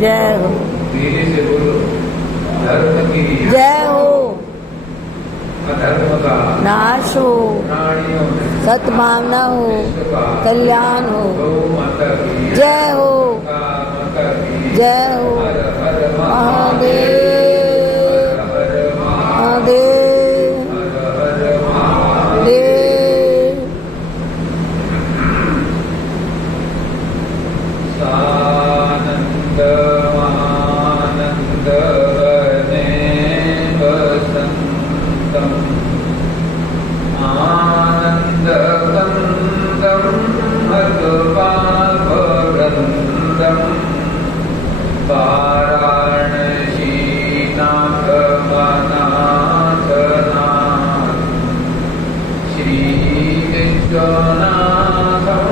जय हो। धीरे से बोलो। धर्म की जय हो। अधर्म का नाश हो। प्राणियों में सद्भावना हो। कल्याण हो। गौ माता की जय हो। माता की जय हो। हर हर महादेव हर हर महादेव हर हर महादेव। देव। सानंद आनंद वने वसंतम आनंद कंदम अद्वाभवृंदम वाराणसी नाथवनाथनाथ श्री विश्वनाथं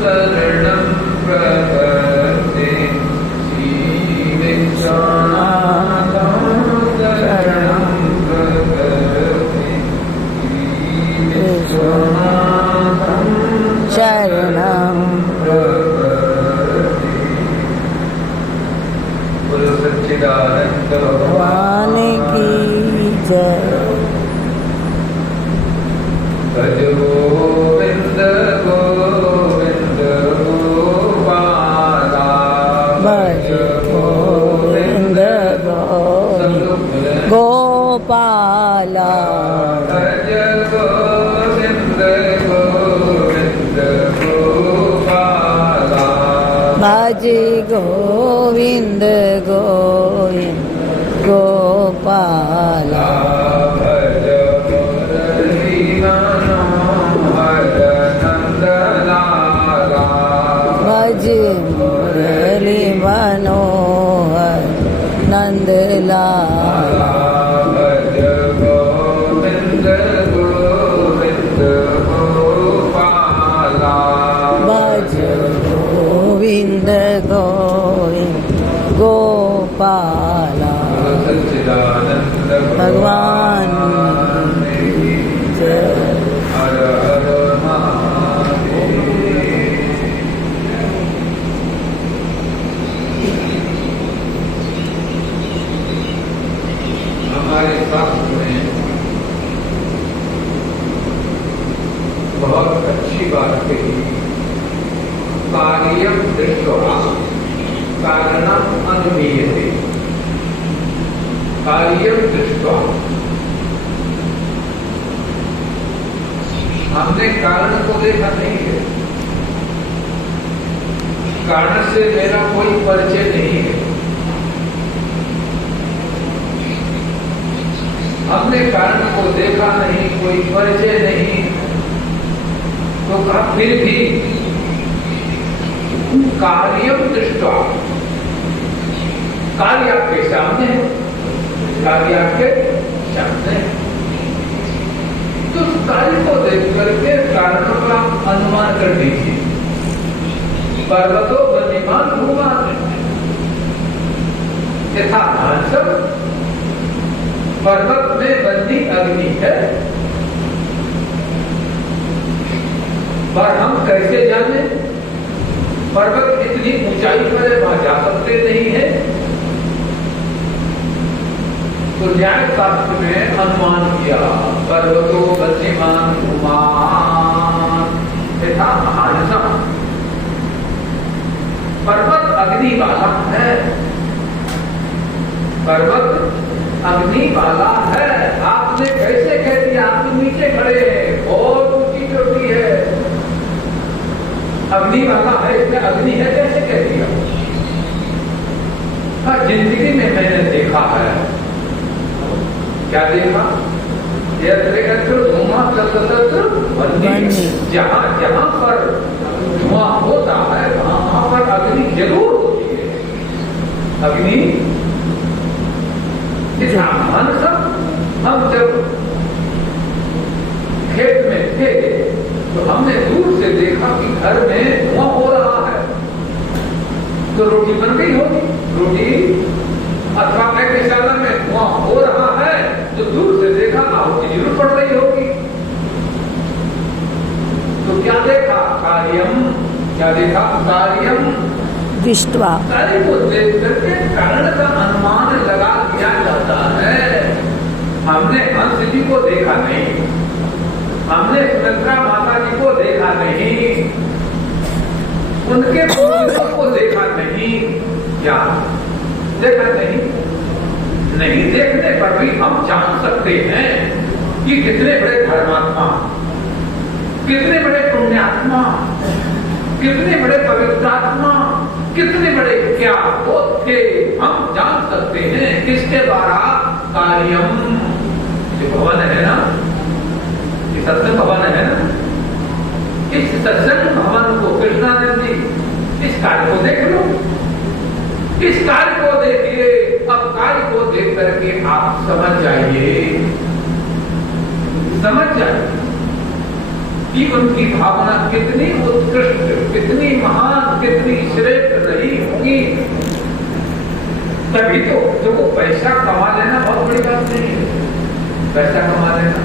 शरणं प्रपद्ये श्री विश्वनाथं शरणं प्रपद्ये श्री विश्वनाथं शरणं प्रपद्ये। बोलो सच्चिदानंद भगवान की जय। भज गोविंद गोविंद गोपाला भज गोविंद गोपाला भज गोविंद गोविंद गोपाला भज गोविंद गोविंद गोपाला भज मुरली मनोहर नंदलाला भज मुरली मनोहर नंदलाला भज गोविंद गोविंद गोपाला भज गोविंद गोविंद गोपाला सच्चिदानंद भगवान की जय। हर हर महादेव। हमारे शास्त्र में बहुत अच्छी बात कही। कार्यम दृष्ट्वा कारणम अनुमीयते। कार्यम दृष्ट्वा हमने कारण को देखा नहीं है। कारण से मेरा कोई परिचय नहीं है। हमने कारण को देखा नहीं, कोई परिचय नहीं, तो कहा फिर भी कार्यम दृष्ट्वा कार्य आपके सामने है, कार्य आपके सामने है। तो उस कार्य को देख करके कारणों का अनुमान कर दीजिए। पर्वतो बन्यमान भूमान यथा मानसम, पर्वत में बन्नी अग्नि है, पर हम कैसे जाने? पर्वत इतनी ऊंचाई पर है, वहां जा सकते नहीं है। तो न्याय शास्त्र में अनुमान किया, पर्वतो बन्यमान भूमान यथा मानसम। पर्वत अग्नि वाला है, पर्वत अग्नि वाला है। आपने कैसे कह दिया? आप तो नीचे खड़े हैं, बहुत ऊंची चोटी है, अग्नि वाला है, इसमें अग्नि है कैसे कह दिया? हाँ, जिंदगी में मैंने देखा है। क्या देखा? जहाँ जहाँ पर धुआं होता है वहां पर अग्नि जरूर होती है। अग्नि सब हम जब खेत में थे तो हमने दूर से देखा कि घर में धुआं हो रहा है, तो रोटी बन गई होगी। रोटी अथवा शाला में धुआं हो रहा है तो दूर से देखा आहुति जरूर पड़ रही होगी। तो क्या देखा? कार्यम। क्या देखा? कार्यम दृष्टवा कार्य को देख करके कारण का अनुमान लगा दिया जाता है। हमने हंस जी को देखा नहीं, हमने सुमित्रा माता जी को देखा नहीं, उनके पूर्वजों को देखा नहीं, क्या देखा नहीं? नहीं देखने पर भी हम जान सकते हैं कि कितने बड़े धर्मात्मा, कितने बड़े पुण्यात्मा, कितने बड़े पवित्रात्मा, कितने बड़े क्या वो थे, हम जान सकते हैं किसके द्वारा? कार्यम, जो भवन है ना, ये सत्संग भवन है ना, इस सत्संग भवन को कृष्णानंद जी इस कार्य को देख लो, इस कार्य को देखिए। अब कार्य को देख करके आप समझ जाइए, समझ जाइए कि उनकी भावना कितनी उत्कृष्ट, कितनी महान, कितनी श्रेष्ठ रही होगी। तभी तो वो पैसा कमा लेना बहुत बड़ी बात नहीं है। पैसा कमा लेना,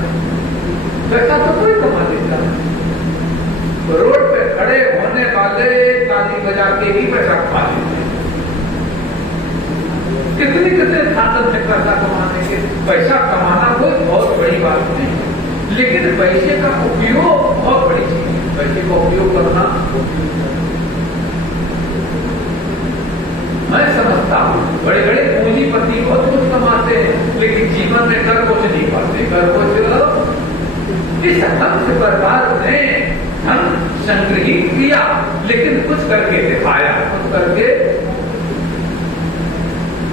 पैसा तो कोई कमा लेता है। रोड पे खड़े होने वाले ताली बजा के ही पैसा कमा लेते हैं। कितने कितने साधन से पैसा कमाने के, पैसा कमाना कोई बहुत बड़ी बात नहीं है, लेकिन पैसे का उपयोग बहुत बड़ी चीज है। पैसे का उपयोग करना मैं समझता हूँ, बड़े बड़े पूंजीपति बहुत कुछ कमाते हैं, लेकिन जीवन में कर कुछ नहीं पाते। कर कुछ इस हंस प्रकार ने धन संग्रहित किया, लेकिन कुछ करके दिखाया, कुछ करके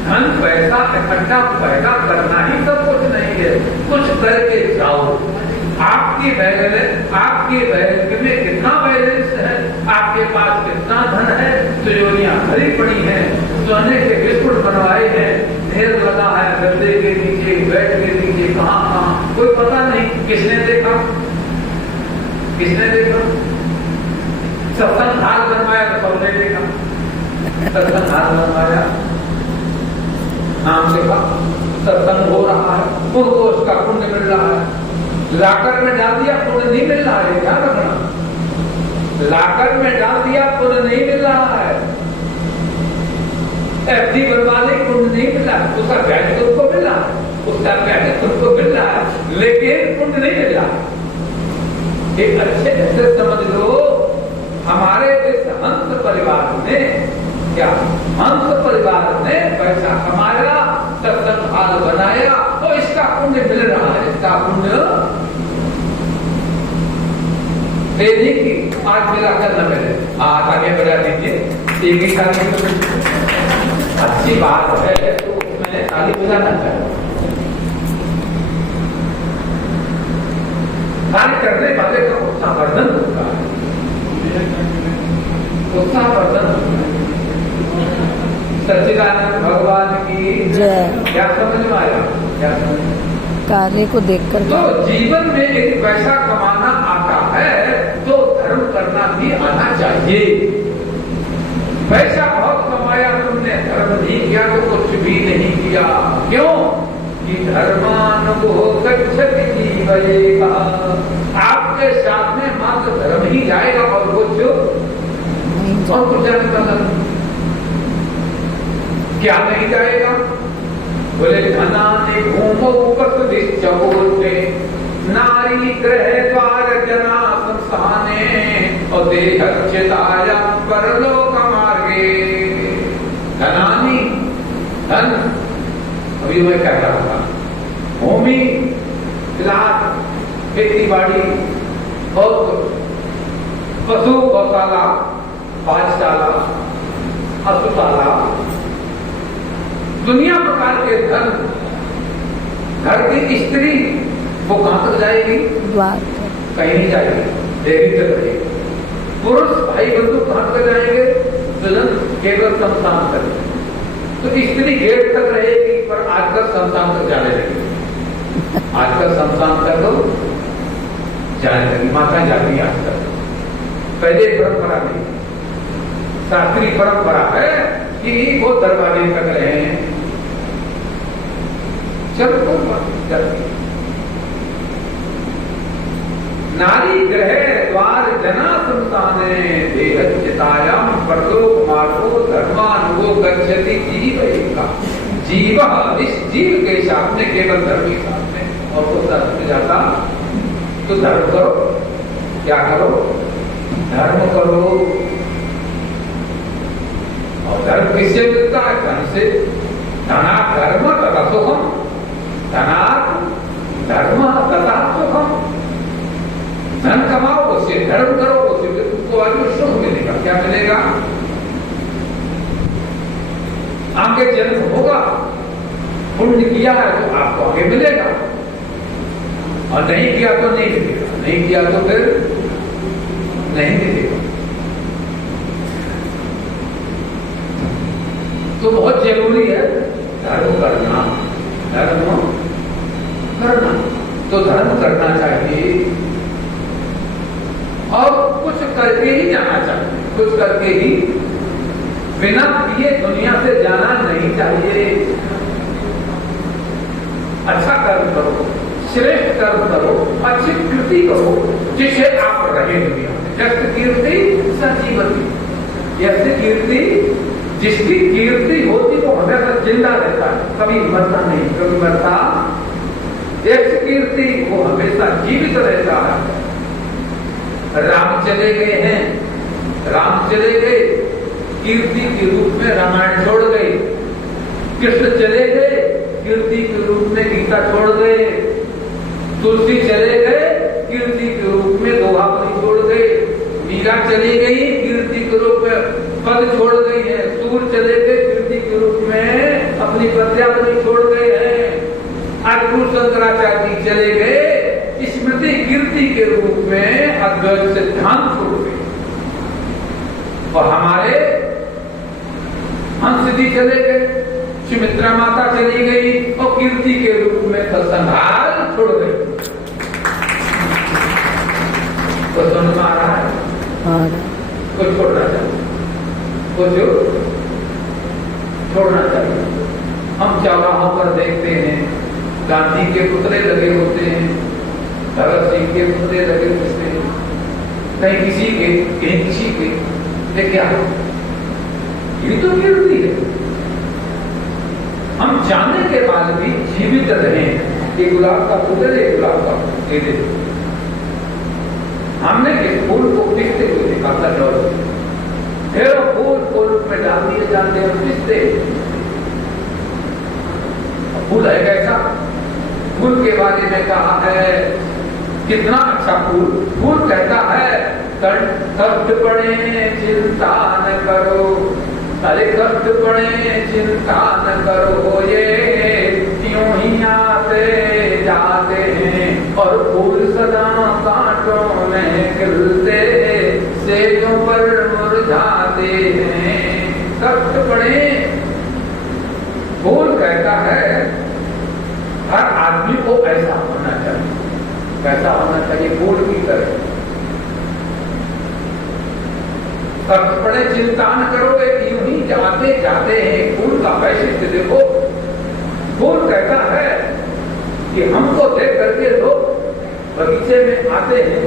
धन पैसा इकट्ठा पैदा करना ही सब कुछ नहीं है, कुछ करके जाओ। आपकी बैलेंस, आपके बैंक में कितना बैलेंस है, आपके पास कितना धन है, तिजोरियां भरी पड़ी हैं, सोने के बिस्कुट बनवाए हैं, ढेर लगा है गद्दे के नीचे, बेड के नीचे, कहाँ कहाँ कोई पता नहीं। किसने देखा? किसने देखा? सत्संग हाल बनवाया तो सबने देखा, सत्संग हाल बनवाया, नाम देखा, सत्संग हो रहा है, उनको उसका पुण्य मिल रहा है। लाकर में डाल दिया, पुण्य नहीं मिल रहा है, ध्यान रखना। लाकर में डाल दिया, पुण्य नहीं मिल रहा है। एफडी बनवा ली, पुण्य नहीं मिला, उसका ब्याज खुद को मिल रहा है, उसका ब्याज खुद को मिल रहा है, लेकिन पुण्य नहीं मिल रहा। एक अच्छे से समझ लो, हमारे इस हंस परिवार ने क्या, हंस परिवार ने पैसा कमाया, सत्संग हाल बनाया, तो इसका पुण्य मिल रहा है। इसका पुण्य देने की आज मिलाकर न मिले, आज आगे बढ़ा दीजिए। एक ही ताली अच्छी बात है, तो मैंने ताली बजाना चाहिए। कार्य करने वाले का उत्साहवर्धन होता है, उत्साहवर्धन होता है। सच्चिदानंद भगवान की जय। क्या समझ में आया? क्या समझ? कार्य को देखकर तो जीवन में यदि पैसा कमाना आता है तो धर्म करना भी आना चाहिए। पैसा बहुत कमाया तुमने, धर्म नहीं किया तो कुछ भी नहीं किया। क्यों? कि धर्मानुभव गच्छति जीवयेगा, आपके साथ में मात्र धर्म ही जाएगा और कुछ जाने वाला क्या नहीं जाएगा। बोले धना ने घूमो बोलते, नारी ग्रह द्वार जना संस्थाने और देहचिताया परलोक मार्गे। धनानी, धन, अभी मैं कह रहा था, भूमि, इलाज, खेती बाड़ी और पशु गौशाला, पाठशाला, अस्पताला, दुनिया प्रकार के धन, घर की स्त्री वो कहां तक जाएगी? कहीं नहीं जाएगी, देवी तक रहेगी। पुरुष भाई बंधु कहां तक जाएंगे? दुल्हन केवल संतान तक। तो स्त्री गेट तक रहेगी, पर आजकल संतान तक जाने लगी। आजकल संतान तक तो जाने लगी, माता जाती है आजकल। पहले परंपरा नहीं, शास्त्रीय परंपरा है कि वो दरवाजे तक रहे हैं। चल नारी ग्रह द्वार जना संस्थाने देहचितायाम परलोक मार्गो धर्म गच्छति जीव एका। जीव, इस जीव के साथ में, केवल धर्म के साथ में, और तो धर्म में जाता तो धर्म करो। क्या करो? धर्म करो। और धर्म किससे मिलता है? धन से। धना धर्म तथा सुखम, धना धर्म तथा सुखम। धन कमाओ, उससे धर्म करो, उससे तुमको आज सुख मिलेगा। क्या मिलेगा? आगे जन्म होगा, पुण्य किया है तो आपको आगे मिलेगा, और नहीं किया तो नहीं मिलेगा, नहीं किया तो फिर नहीं मिलेगा। तो बहुत जरूरी है धर्म करना, धर्म करना। तो धर्म करना चाहिए और कुछ करके ही जाना चाहिए, कुछ करके ही, बिना किए दुनिया से जाना नहीं चाहिए। अच्छा कर्म करो, श्रेष्ठ कर्म करो, अच्छी कृति करो, जिसे आप रहे दुनिया में। जैसे कीर्ति संजीवनी, जैसे कीर्ति, जिसकी कीर्ति होती वो हमेशा जिंदा रहता है, कभी मरता नहीं, कभी मरता। जैसे कीर्ति वो हमेशा जीवित रहता है। राम चले गए हैं, राम चले गए, कीर्ति के रूप में रामायण छोड़ गए। कृष्ण चले गए, कीर्ति के रूप में गीता छोड़ गए। तुलसी चले गए, कीर्ति के रूप में दोहावली छोड़ गए। मीरा चली गई, कीर्ति के रूप में पद छोड़ गई है। सूर चले गए, कीर्ति के रूप में अपनी पद्यावली छोड़ गए हैं। आज गुरु शंकराचार्य चले गए, स्मृति कीर्ति के रूप में अद्वैत सिद्धांत छोड़ गए। और हमारे हंस जी चले गए, सुमित्रा माता चली गई, और कीर्ति के रूप में सत्संग छोड़ गई। तो समझ में आ रहा है? कुछ छोड़ना चाहिए, कुछ छोड़ना चाहिए। हम चौराहों पर देखते हैं गांधी के पुतले लगे होते हैं, भगत सिंह के पुतले लगे होते हैं, कहीं किसी के, कहीं किसी के। ये क्या है? ये तो कीर्ति है। हम जानने के बाद भी जीवित रहे। ये गुलाब का फूल है, गुलाब का फूल दे। हमने इस फूल को पिसते हुए देखा था, फिर फूल में डाल दिए जाते हैं, पिसते। फूल है कैसा? फूल के बारे में कहा है कितना अच्छा फूल। फूल कहता है कष्ट पड़े चिंता न करो, अरे कष्ट पड़े चिंता न करो, ये क्यों ही आते जाते हैं। और फूल सदा कांटों में खिलते, सेजों पर मुरझाते हैं। कष्ट पड़े, फूल कहता है हर आदमी को ऐसा होना चाहिए। कैसा होना चाहिए? फूल की तरह। कष्ट पड़े चिंता न करोगे, यूं ही जाते जाते हैं। फूल का वैशिष्ट्य देखो। फूल कहता है कि हमको देख करके लोग बगीचे में आते हैं,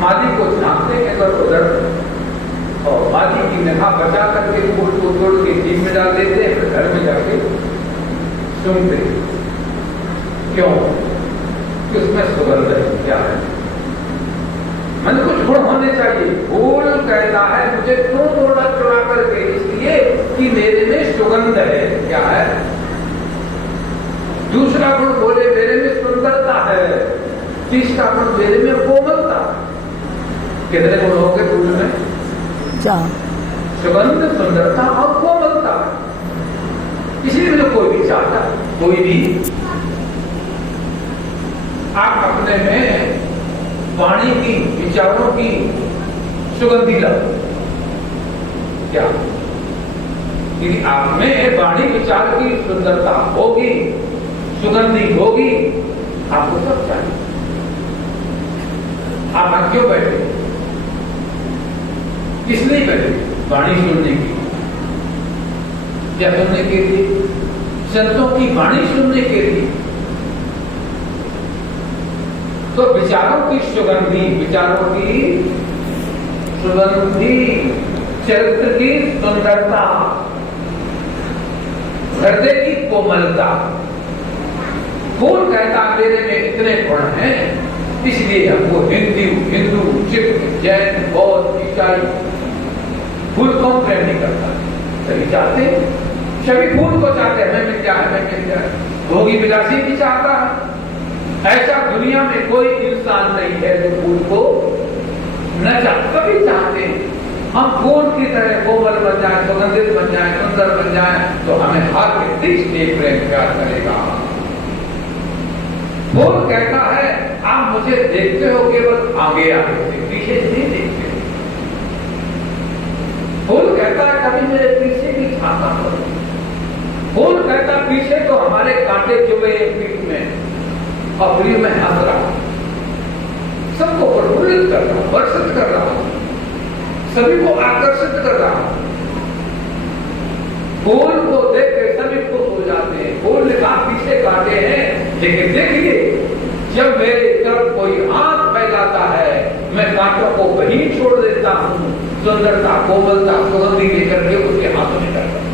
माली को झांकते हैं इधर उधर, और माली की निगाह बचा करके फूल को तोड़ के जीप में डाल देते हैं, फिर घर में जाके सुनते। क्यों? कि उसमें सुगंध है। क्या है? मन कुछ गुण होने चाहिए। फूल कहता है मुझे क्यों तोड़ा चुरा करके? इसलिए कि मेरे में सुगंध है। क्या है? दूसरा गुण बोले मेरे में सुंदरता है। तीसरा गुण मेरे में कोमलता। कितने गुण होंगे फूल में? 4। सुगंध, सुंदरता और कोमलता। इसलिए मुझे कोई भी चाहता, कोई भी। आप अपने में वाणी की, विचारों की सुगंधी लाओ। क्या? यदि आप में वाणी विचार की सुंदरता होगी, सुगंधी होगी, आपको सब चाहिए। आप क्यों बैठे? इसलिए बैठे वाणी सुनने की। क्या सुनने के लिए? संतों की वाणी सुनने के लिए। तो विचारों की सुगंधी, विचारों की सुगंधी, चरित्र की सुंदरता, हृदय की कोमलता। फूल कहता मेरे में इतने गुण हैं, इसलिए हमको हिंदू, सिख, जैन, बौद्ध, ईसाई फूल कौन प्रेम नहीं करता? सभी चाहते हैं, सभी फूल को चाहते हैं, हमें मिल जाए, हमें मिल जाए। भोगी विलासी भी चाहता है। ऐसा दुनिया में कोई इंसान नहीं है जो फूल को न चाहते, सभी चाहते हैं हम फूल की तरह कोमल बन जाए, सुगंधित बन जाए, सुंदर बन जाए, तो हमें हर व्यक्ति से प्रेम प्यार करेगा। फूल कहता है आप मुझे देखते हो केवल आगे आगे से, पीछे से नहीं देखते। फूल कहता है कभी मेरे पीछे भी छाता हो। फूल कहता पीछे तो हमारे कांटे चुभे पीठ में और प्रिय में हंस रहा, सबको प्रफुल्लित कर रहा, वर्षित कर रहा, सभी को आकर्षित कर रहा। फूल को देख के सभी खुश हो जाते हैं। फूल का पीछे काटे हैं, लेकिन देखिए जब मेरे तरफ कोई हाथ फैलाता है, मैं कांटों को वहीं छोड़ देता हूं, सुंदरता, कोमलता, सुगंधी लेकर के उसके हाथों में करता हूं।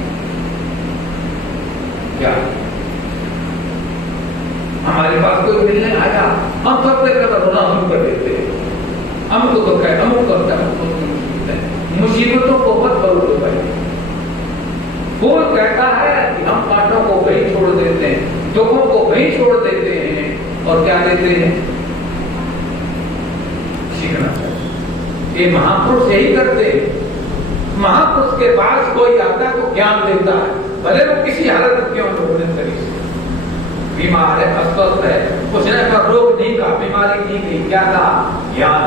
क्या हमारे पास कोई मिलने आया, हम सबसे पहले रोना शुरू कर देते हैं। हमको तो कह अमुक करता है, मुसीबतों को मत करो भाई। फूल कहता है कि हम कांटों को वहीं छोड़ देते हैं, दुखों को वहीं छोड़ देते हैं, और क्या देते हैं? सीखना चाहिए। ये महापुरुष यही करते हैं। महापुरुष के पास कोई आता है तो ज्ञान देता है, भले वो किसी हालत में क्यों न हो, बीमार है, अस्वस्थ है, उसने पर रोग नहीं का, बीमारी नहीं की, क्या था? ज्ञान,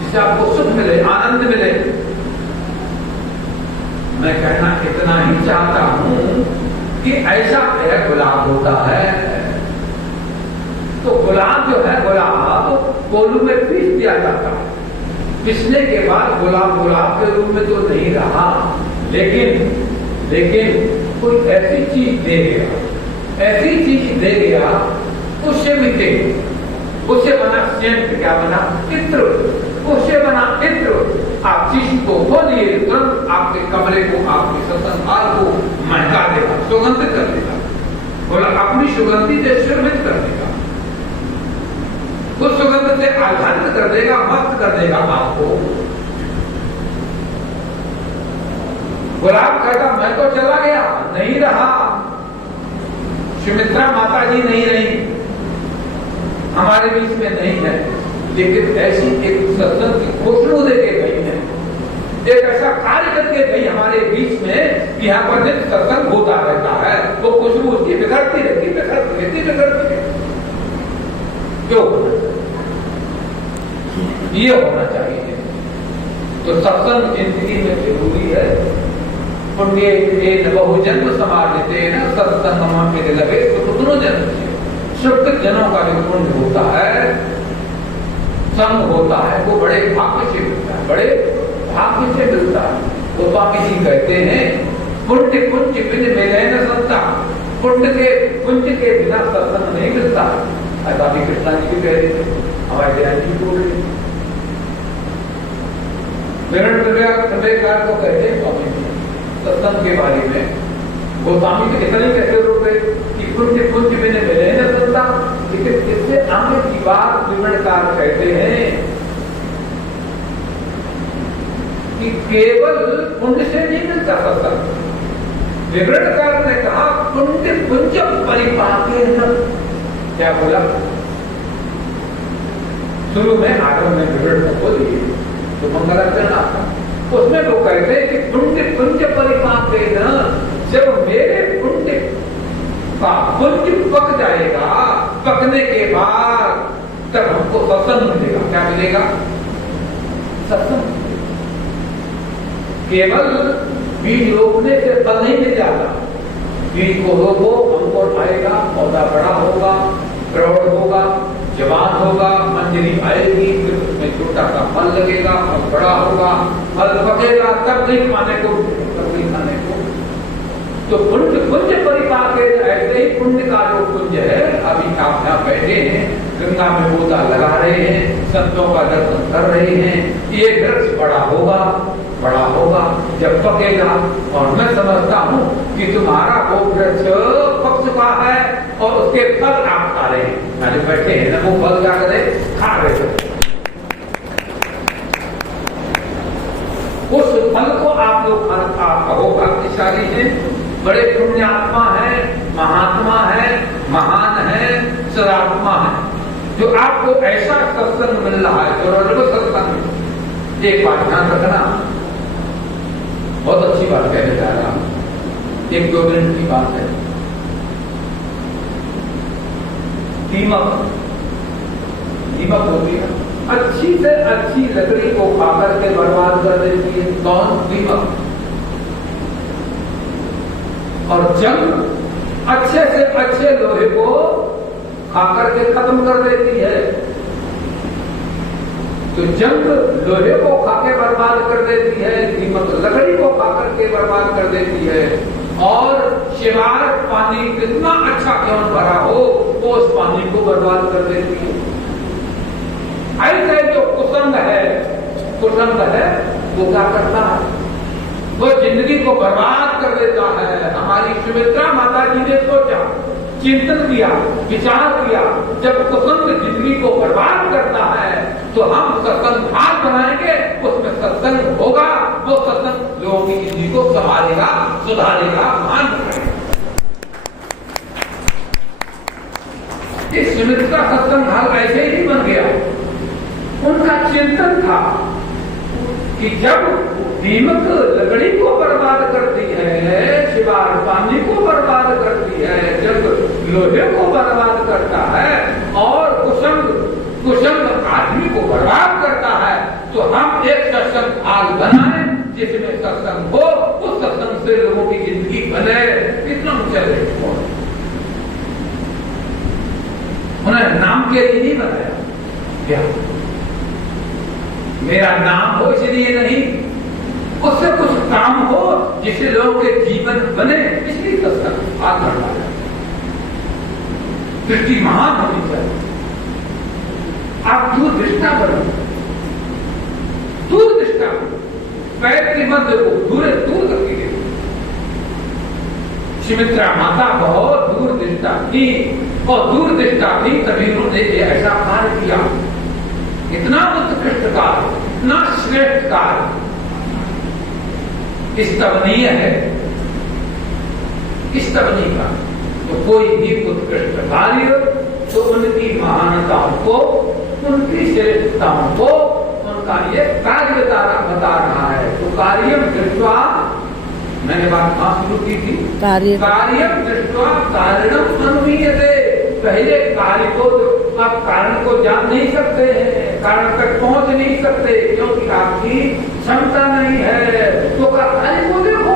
जिससे आपको सुख मिले, आनंद मिले। मैं कहना इतना ही चाहता हूं कि ऐसा है गुलाब होता है, तो गुलाब जो है, गुलाब तो कोलू में पीस दिया जाता है, पिसने के बाद गुलाब गुलाब के रूप में तो नहीं रहा, लेकिन कोई ऐसी चीज दे गया, ऐसी चीज दे गया, उससे मिटे, उससे बना सेंट, क्या बना? इत्र, उससे बना इत्र। आप चीज को खोलिए, तुरंत आपके कमरे को, आपके संसार को महका देगा, सुगंधित कर देगा, बोला अपनी सुगंधी से सुरभित कर देगा, उस सुगंध से आह्लादित कर देगा, मस्त कर देगा आपको। गुलाब कहता मैं तो चला गया, नहीं रहा, सुमित्रा माता जी नहीं रही, हमारे बीच में नहीं है, लेकिन ऐसी एक सत्संग की खुशबू दे के गई है, एक ऐसा कार्य करके गई हमारे बीच में कि यहाँ पर नित्य सत्संग होता रहता है, वो खुशबू उसकी बिखरती रहती, बिखरती रहती, बिखरती रहती। क्यों? ये होना चाहिए। तो सत्संग जिंदगी में जरूरी है। पुण्य बहुजन्म समाजिते न सत्संगम के लगे तो जन्म से शुभ जनों का जो पुण्य होता है, संग होता है, वो बड़े भाग्य से मिलता है, बड़े भाग्य से मिलता है। वो स्वामी जी कहते हैं पुण्य कुंज बिन मिले न सत्ता, पुण्य के कुंज के बिना सत्संग नहीं मिलता। ऐसा भी कृष्णा जी भी कह रहे थे, हमारे जयंत जी बोल रहे को कहते हैं स्वामी जी सत्संग के बारे में। गोस्वामी के इतने कैसे रोक गए कि पुण्य कुंज बिन मिले न सत्ता, लेकिन इससे आगे की बात विवरणकार कहते हैं कि केवल पुण्य से नहीं मिलता सत्संग। विवरणकार ने कहा पुण्य पुंज परिपाके न, क्या बोला? शुरू में आरंभ में विवरण को दिए तो मंगलाचरण आता, उसमें वो कहते हैं कि पुण्य पुंज परिपाके न, जब मेरे पुण्य का पुंज पक जाएगा, पकने के बाद तब हमको सत्संग मिलेगा। क्या मिलेगा? सत्संग। केवल बीज रोपने से फल नहीं मिल जाता, बीज को रोपो, अंकुर आएगा, पौधा बड़ा होगा, प्रौढ़ होगा, जवान होगा, मंजरी आएगी, फिर उसमें छोटा सा फल लगेगा और बड़ा होगा, फल पकेगा, तब नहीं खाने को, तब नहीं खाने को। तो पुण्य पुंज परिपाके, ऐसे ही पुण्य का जो पुंज है, अभी आप यहाँ बैठे हैं, गंगा में गोता लगा रहे हैं, संतों का दर्शन कर रहे हैं, ये वृक्ष बड़ा होगा, बड़ा होगा जब पकेगा। और मैं समझता हूँ कि तुम्हारा वो वृक्ष पक चुका है और उसके फल आप खा रहे हैं। मैंने बैठे हैं ना, वो फल क्या करे, खा रहे थे। उस फल को आप लोग कहो भाग्यशाली हैं, बड़े पुण्यात्मा है, महात्मा है, महान है, सदात्मा है, जो आपको ऐसा सत्संग मिल रहा है, जो रजब सत्संग। एक बात ध्यान रखना, बहुत अच्छी बात कहने जा रहा हूं, 1-2 मिनट की बात है। दीमक होती है, अच्छी से अच्छी लकड़ी को खाकर के बर्बाद कर देती है। कौन? दीमक। और जंग अच्छे से अच्छे लोहे को खाकर के खत्म कर देती है। तो जंग लोहे को खाके बर्बाद कर देती है, दीमक लकड़ी को खाकर के बर्बाद कर देती है। और शिवार पानी कितना अच्छा क्यों भरा हो, वो उस पानी को बर्बाद कर देती है। ऐसे जो कुसंग है, वो क्या करता है, वो जिंदगी को बर्बाद कर देता है। हमारी सुमित्रा माता जी ने सोचा, चिंतन किया, विचार किया, जब कुसंग जिंदगी को बर्बाद करता है तो हम सत्संग भाग बनाएंगे, उसमें सत्संग होगा, वो सत्संग लोगों की जिंदगी को संभालेगा, सुधारेगा, मान करेगा। इस सुमित्रा सत्संग भाग ऐसे ही बन गया। उनका चिंतन था कि जब दीमक लकड़ी को बर्बाद करती है, शिवार पानी को बर्बाद करती है, जब लोहे को बर्बाद करता है और कुसंग आदमी को बर्बाद करता है, तो हम एक सत्संग भाग बनाए जिसमें सत्संग हो, उस सत्संग से लोगों की जिंदगी बने। कितना ऊंचा देखो, उन्हें नाम के लिए नहीं बनाया क्या, मेरा नाम हो इसलिए नहीं, उससे कुछ काम हो जिससे लोगों के जीवन बने, इसलिए सत्संग भाग करवाया। दृष्टि महान होनी चाहिए। आप दूरदृष्टा बनो, दूरदृष्टा पैर के मध्य को दूर करके गए। सुमित्रा माता बहुत दूरदृष्टा थी, और दूरदृष्टा थी तभी उन्होंने ऐसा कार्य किया। इतना उत्कृष्ट कार्य, इतना श्रेष्ठ कार्य, स्तवनीय है, स्तवनीय का। तो कोई भी उत्कृष्ट कार्य तो उनकी महानताओं को, उनकी श्रेष्ठताओं को, उनका ये कार्य बता रहा है। तो कार्यम दृष्ट्वा, मैंने बात कहाँ शुरू की थी, कार्यम दृष्ट्वा कारणम अनुमीयते। पहले कार्य को, आप कारण को जान नहीं सकते हैं, कारण तक पहुंच नहीं सकते, क्योंकि आपकी क्षमता नहीं है। तो कार्य को देखो,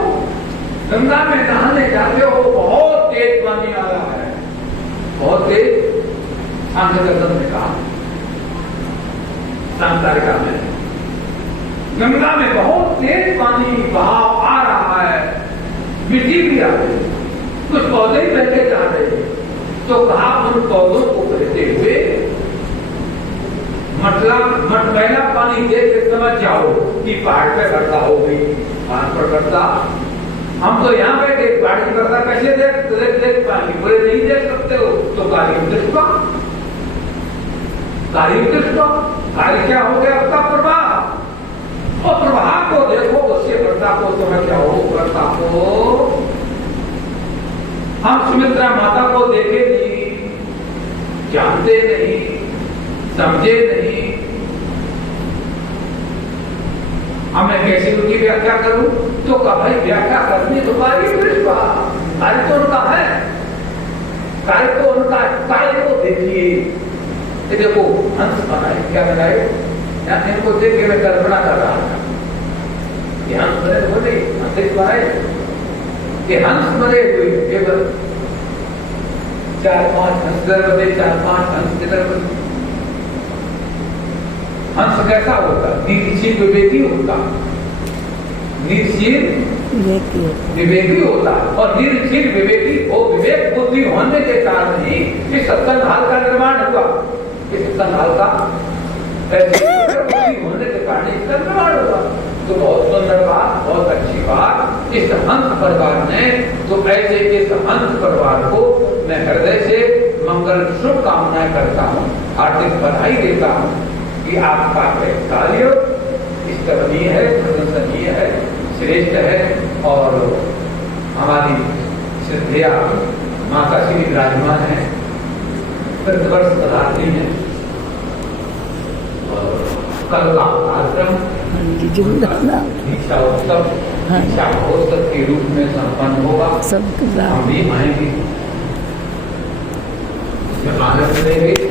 गंगा में नहाने जाते हो, बहुत तेज पानी आ रहा है, बहुत तेज। सांख्यदर्शन ने कहा, सांसारिका में गंगा में बहुत तेज पानी बहाव आ रहा है, मिट्टी भी आ रही, कुछ पौधे ही बहते जा रहे हैं। तो कहा उन पौधों को कहते हुए, पहला पानी देख के समझ जाओ कि पहाड़ पे वर्षा हो गई, पहाड़ पर वर्षा। हम तो यहाँ बैठे पहाड़ की वर्षा कैसे देख पाएंगे, बोले नहीं देख सकते हो। तो कार्य दृष्टा, कार्य क्या हो गया, उसका प्रवाह, और प्रवाह को देखो, उससे वर्षा को समझ जाओ। वर्षा को हम सुमित्रा माता को देखे नहीं, जानते नहीं, समझे नहीं, हमें कैसे उनकी व्याख्या करूं। तो कहा भाई व्याख्या करनी तो कार्य दृष्टा, कार्य तो उनका है, कार्य तो उनका, कार्य को देखिए। देखो हंस बनाए, क्या बनाए, इनको देख के मैं कल्पना कर रहा था, ये हंस बने तो बोले हंस बनाए, कि हंस मरे हुए केवल 4-5 हंस गर्भवती, 4-5 हंस गर्भवती। हंस कैसा होता, नीतिशील विवेकी होता, नीतिशील विवेकी होता, और नीतिशील विवेकी को विवेक बुद्धि होने के कारण ही इस सत्संग हाल का निर्माण हुआ। इस सत्संग हाल का बुद्धि होने के कारण इसका निर्माण हुआ। तो बहुत सुंदर बात, बहुत अच्छी बात। इस हंस परिवार ने तो ऐसे इस हंस परिवार को मैं हृदय से मंगल शुभकामनाएं करता हूँ, हार्दिक बधाई देता हूँ कि आपका कार्य स्तरणीय है, प्रशंसनीय है, श्रेष्ठ है। और हमारी श्रद्धेया माता श्री विराजमान है, प्रतिवर्ष पधारती है। कल का कार्यक्रम दीक्षा उत्सव, दीक्षा महोत्सव के रूप में संपन्न होगा। सबके हम भी आएंगे, आनंद लेंगे।